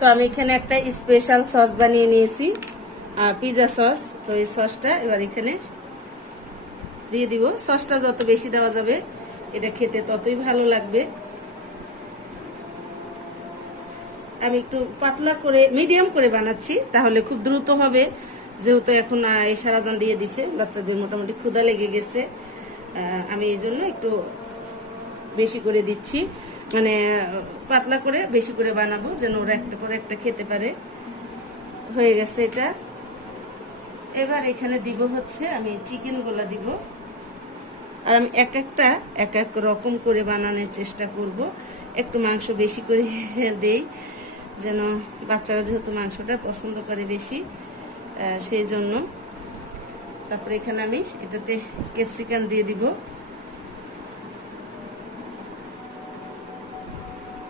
তো আমি এখানে একটা স্পেশাল সস বানিয়ে নিয়েছি, পিৎজা সস। তো এই সসটা এবার এখানে দিয়ে দিব। সসটা যত বেশি দেওয়া যাবে এটা খেতে ততই ভালো লাগবে। আমি একটু পাতলা করে মিডিয়াম করে বানাচ্ছি, তাহলে খুব দ্রুত হবে, যেহেতু এখন এশার আজান দিয়ে দিছে, বাচ্চাদের মোটামুটি ক্ষুধা লেগে গেছে। আমি এই জন্য একটু বেশি করে দিচ্ছি, মানে পাতলা করে বেশি করে বানাবো, যেন ওরা একটা পরে একটা খেতে পারে। হয়ে গেছে এটা। এবার এখানে দিব হচ্ছে আমি চিকেনগুলো দিব। আর আমি এক এক রকম করে বানানোর চেষ্টা করব। একটু মাংস বেশি করে দেই, যেন বাচ্চারা যেহেতু মাংসটা পছন্দ করে বেশি, সেই জন্য। তারপরে এখানে আমি এটাতে ক্যাপসিকাম দিয়ে দিব।